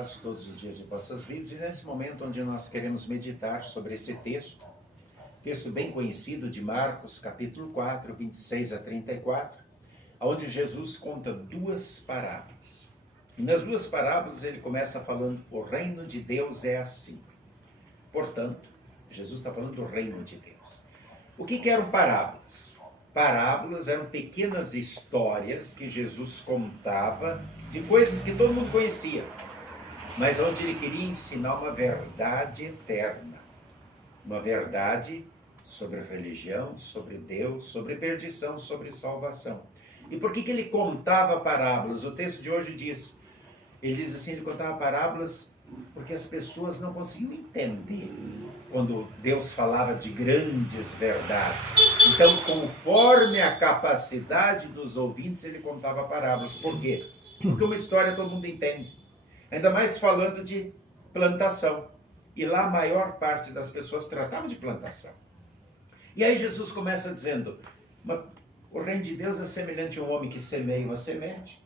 paz todos os dias de vossas vidas, e nesse momento onde nós queremos meditar sobre esse texto bem conhecido de Marcos, capítulo 4, 26 a 34, onde Jesus conta duas parábolas. E nas duas parábolas ele começa falando: o reino de Deus é assim. Portanto, Jesus está falando do reino de Deus. O que eram parábolas? Parábolas eram pequenas histórias que Jesus contava de coisas que todo mundo conhecia, mas onde ele queria ensinar uma verdade eterna, uma verdade sobre religião, sobre Deus, sobre perdição, sobre salvação. E por que ele contava parábolas? O texto de hoje diz, ele diz assim, ele contava parábolas porque as pessoas não conseguiam entender quando Deus falava de grandes verdades. Então, conforme a capacidade dos ouvintes, ele contava parábolas. Por quê? Porque uma história todo mundo entende. Ainda mais falando de plantação. E lá a maior parte das pessoas tratava de plantação. E aí Jesus começa dizendo, o reino de Deus é semelhante a um homem que semeia uma semente.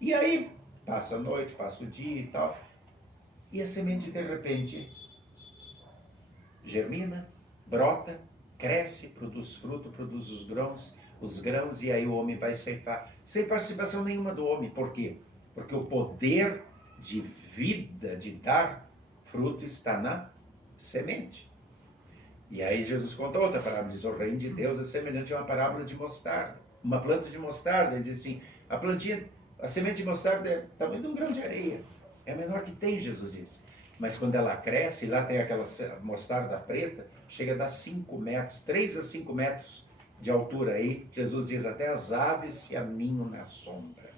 E aí, passa a noite, passa o dia e tal. E a semente, de repente, germina, brota, cresce, produz fruto, produz os grãos, e aí o homem vai ceifar. Sem participação nenhuma do homem. Por quê? Porque o poder de vida, de dar fruto, está na semente. E aí Jesus conta outra parábola, diz, o reino de Deus é semelhante a uma parábola de mostarda. Uma planta de mostarda, ele diz assim, a semente de mostarda é do tamanho de um grão de areia. É a menor que tem, Jesus disse. Mas quando ela cresce, lá tem aquela mostarda preta, chega a dar 5 metros, 3 a 5 metros de altura aí. Jesus diz, até as aves se aninham na sombra.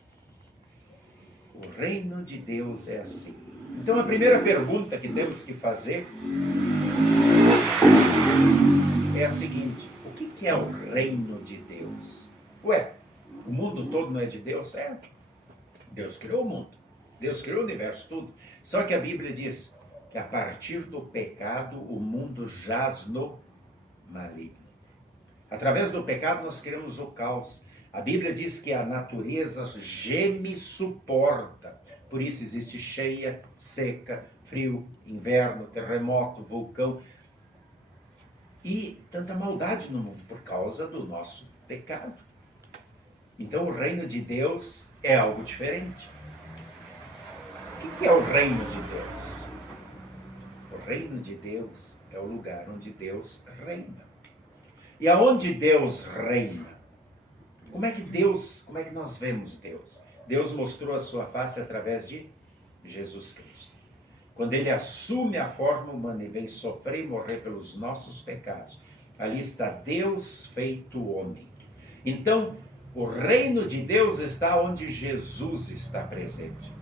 O reino de Deus é assim. Então a primeira pergunta que temos que fazer é a seguinte, o que é o reino de Deus? Ué, o mundo todo não é de Deus? É. Deus criou o mundo. Deus criou o universo, tudo. Só que a Bíblia diz que a partir do pecado o mundo jaz no maligno. Através do pecado nós criamos o caos. A Bíblia diz que a natureza geme e suporta. Por isso existe cheia, seca, frio, inverno, terremoto, vulcão. E tanta maldade no mundo por causa do nosso pecado. Então o reino de Deus é algo diferente. O que é o reino de Deus? O reino de Deus é o lugar onde Deus reina. E aonde Deus reina? Como é que nós vemos Deus? Deus mostrou a sua face através de Jesus Cristo. Quando ele assume a forma humana e vem sofrer e morrer pelos nossos pecados, ali está Deus feito homem. Então, o reino de Deus está onde Jesus está presente.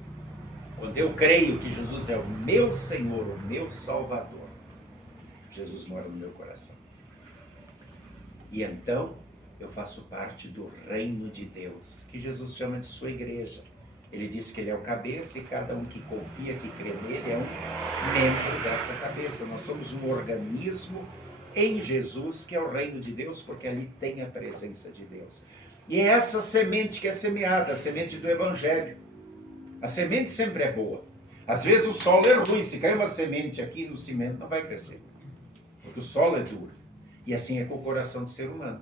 Quando eu creio que Jesus é o meu Senhor, o meu Salvador, Jesus mora no meu coração. E então, eu faço parte do reino de Deus, que Jesus chama de sua igreja. Ele diz que ele é o cabeça e cada um que confia, que crê nele, é um membro dessa cabeça. Nós somos um organismo em Jesus, que é o reino de Deus, porque ali tem a presença de Deus. E é essa semente que é semeada, a semente do Evangelho. A semente sempre é boa. Às vezes o solo é ruim, se cair uma semente aqui no cimento não vai crescer, porque o solo é duro. E assim é com o coração do ser humano.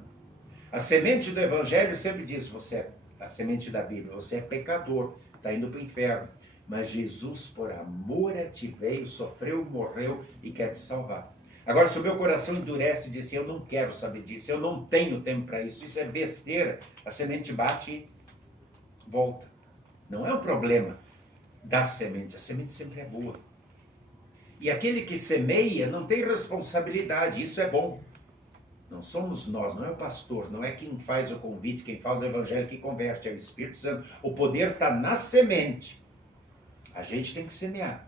A semente do Evangelho sempre diz, você é a semente da Bíblia, você é pecador, está indo para o inferno. Mas Jesus, por amor a ti, veio, sofreu, morreu e quer te salvar. Agora, se o meu coração endurece e diz assim, eu não quero saber disso, eu não tenho tempo para isso, isso é besteira, a semente bate e volta. Não é um problema da semente, a semente sempre é boa. E aquele que semeia não tem responsabilidade, isso é bom. Não somos nós, não é o pastor, não é quem faz o convite, quem fala do Evangelho que converte, é o Espírito Santo. O poder está na semente. A gente tem que semear.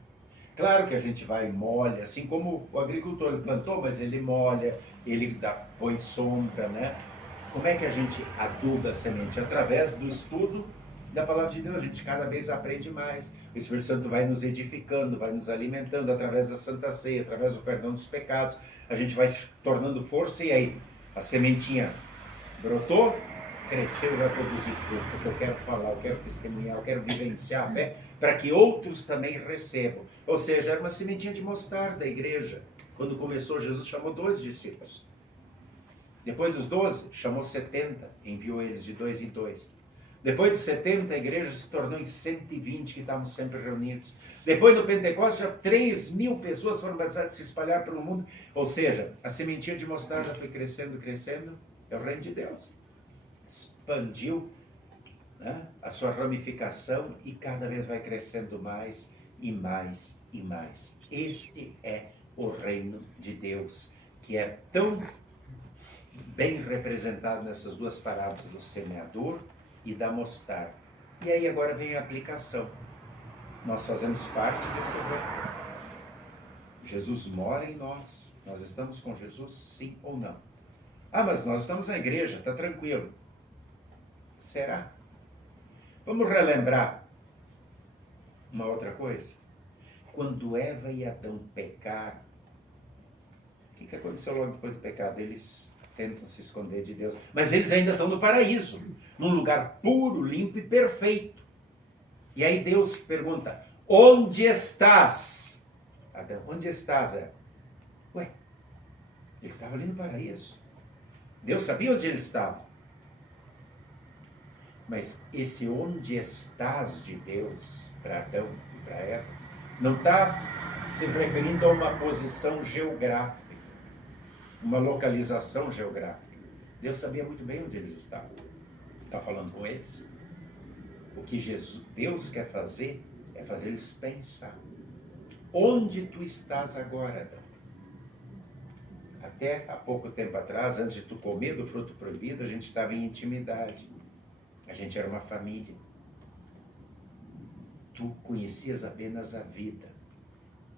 Claro que a gente vai e molha, assim como o agricultor, ele plantou, mas ele molha, ele põe sombra, né? Como é que a gente aduba a semente? Através do estudo da palavra de Deus, a gente cada vez aprende mais. O Espírito Santo vai nos edificando, vai nos alimentando através da Santa Ceia, através do perdão dos pecados. A gente vai se tornando força e aí a sementinha brotou, cresceu e vai produzir fruto, porque eu quero falar, eu quero testemunhar, eu quero vivenciar a fé, para que outros também recebam. Ou seja, era uma sementinha de mostarda a igreja. Quando começou, Jesus chamou 12 discípulos. Depois dos 12, chamou 70, enviou eles de 2 em 2. Depois de 70, a igreja se tornou em 120 que estavam sempre reunidos. Depois do Pentecostes, já 3.000 pessoas foram batizadas e se espalharam pelo mundo. Ou seja, a sementinha de mostarda foi crescendo, crescendo. É o reino de Deus. Expandiu, né, a sua ramificação e cada vez vai crescendo mais e mais e mais. Este é o reino de Deus, que é tão bem representado nessas duas parábolas do semeador e da mostarda. E aí agora vem a aplicação. Nós fazemos parte desse reino. Jesus mora em nós. Nós estamos com Jesus, sim ou não? Ah, mas nós estamos na igreja, está tranquilo. Será? Vamos relembrar uma outra coisa. Quando Eva e Adão pecaram, o que aconteceu logo depois do pecado? Eles tentam se esconder de Deus, mas eles ainda estão no paraíso, num lugar puro, limpo e perfeito. E aí Deus pergunta: onde estás? Adão, onde estás, Eva? Ué, ele estava ali no paraíso. Deus sabia onde ele estava. Mas esse onde estás de Deus, para Adão e para Eva, não está se referindo a uma posição geográfica, uma localização geográfica. Deus sabia muito bem onde eles estavam. Está falando com eles. O que Deus quer fazer é fazer eles pensar. Onde tu estás agora, Adão? Até há pouco tempo atrás, antes de tu comer do fruto proibido, a gente estava em intimidade. A gente era uma família. Tu conhecias apenas a vida.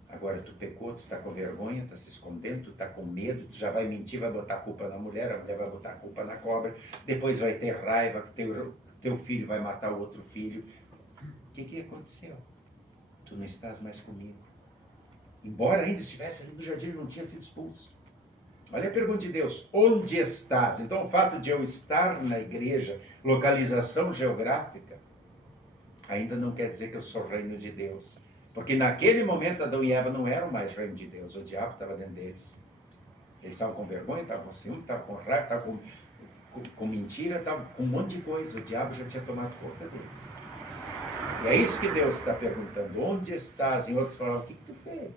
Agora tu pecou, tu está com vergonha, está se escondendo, tu está com medo, tu já vai mentir, vai botar a culpa na mulher, a mulher vai botar a culpa na cobra, depois vai ter raiva, teu filho vai matar o outro filho. O que aconteceu? Tu não estás mais comigo. Embora ainda estivesse ali no jardim, ele não tinha sido expulso. Olha a pergunta de Deus: onde estás? Então o fato de eu estar na igreja, localização geográfica, ainda não quer dizer que eu sou reino de Deus. Porque naquele momento Adão e Eva não eram mais reino de Deus, o diabo estava dentro deles. Eles estavam com vergonha, estavam com ciúme, estavam com raiva, estavam com mentira, estavam com um monte de coisa. O diabo já tinha tomado conta deles. E é isso que Deus está perguntando: onde estás? Em outros falam: o que tu fez?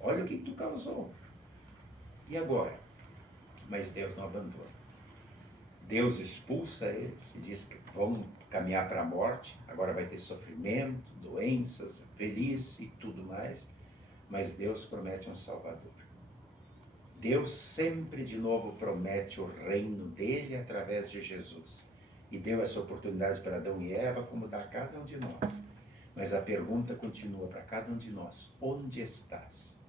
Olha o que tu causou. E agora? Mas Deus não abandona. Deus expulsa eles e diz que vão caminhar para a morte. Agora vai ter sofrimento, doenças, velhice e tudo mais. Mas Deus promete um Salvador. Deus sempre de novo promete o reino dele através de Jesus. E deu essa oportunidade para Adão e Eva, como dá a cada um de nós. Mas a pergunta continua para cada um de nós: onde estás?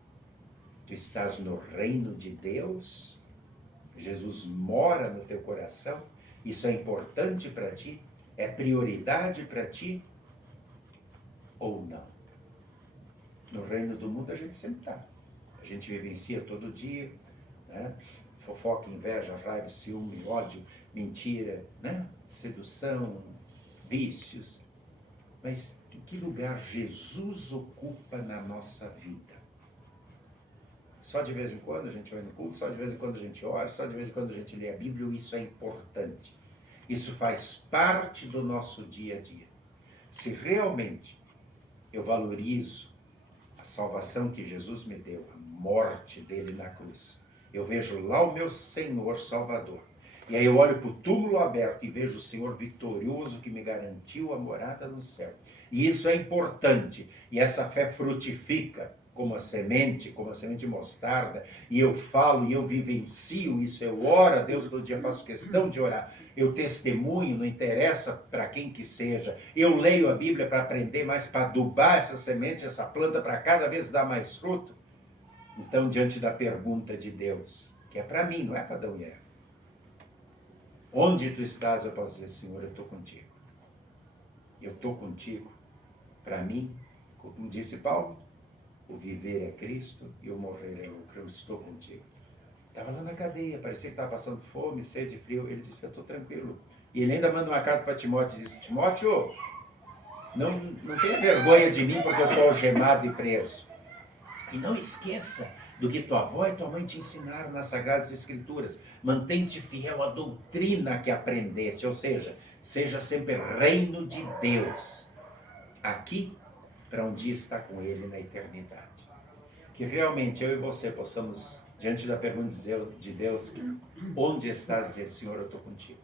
Tu estás no reino de Deus? Jesus mora no teu coração? Isso é importante para ti? É prioridade para ti? Ou não? No reino do mundo a gente sempre está. A gente vivencia todo dia, né? Fofoca, inveja, raiva, ciúme, ódio, mentira, né? Sedução, vícios. Mas em que lugar Jesus ocupa na nossa vida? Só de vez em quando a gente vai no culto, só de vez em quando a gente ora, só de vez em quando a gente lê a Bíblia. Isso é importante. Isso faz parte do nosso dia a dia. Se realmente eu valorizo a salvação que Jesus me deu, a morte dele na cruz, eu vejo lá o meu Senhor Salvador, e aí eu olho para o túmulo aberto e vejo o Senhor vitorioso que me garantiu a morada no céu. E isso é importante, e essa fé frutifica como a semente de mostarda, e eu falo, e eu vivencio isso, eu oro a Deus todo dia, faço questão de orar, eu testemunho, não interessa para quem que seja, eu leio a Bíblia para aprender mais, para adubar essa semente, essa planta, para cada vez dar mais fruto. Então, diante da pergunta de Deus, que é para mim, não é para Adão e Eva, onde tu estás, eu posso dizer: Senhor, eu estou contigo. Eu estou contigo. Para mim, como disse Paulo, o viver é Cristo e o morrer é lucro. Eu estou contigo. Estava lá na cadeia, parecia que estava passando fome, sede, frio. Ele disse: eu estou tranquilo. E ele ainda manda uma carta para Timóteo e diz: Timóteo, não tenha vergonha de mim porque eu estou algemado e preso. E não esqueça do que tua avó e tua mãe te ensinaram nas Sagradas Escrituras. Mantém-te fiel à doutrina que aprendeste, ou seja, seja sempre reino de Deus, aqui, para um dia estar com Ele na eternidade. Que realmente eu e você possamos, diante da pergunta de Deus, onde estás, dizer: Senhor, eu estou contigo.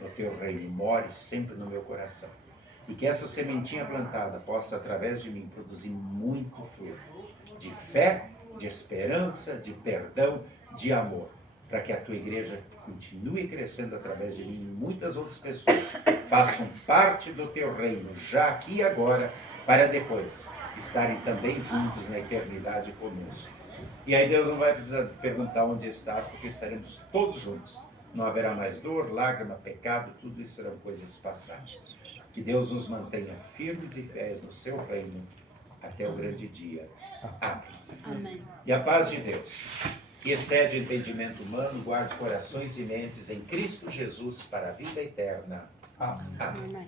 No teu reino, more sempre no meu coração. E que essa sementinha plantada possa, através de mim, produzir muito fruto de fé, de esperança, de perdão, de amor, para que a tua igreja continue crescendo através de mim e muitas outras pessoas façam parte do teu reino, já aqui e agora, para depois estarem também juntos na eternidade conosco. E aí Deus não vai precisar perguntar onde estás, porque estaremos todos juntos. Não haverá mais dor, lágrima, pecado, tudo isso serão coisas passadas. Que Deus nos mantenha firmes e fiéis no seu reino até o grande dia. Amém. Amém. E a paz de Deus, que excede o entendimento humano, guarde corações e mentes em Cristo Jesus para a vida eterna. Amém. Amém.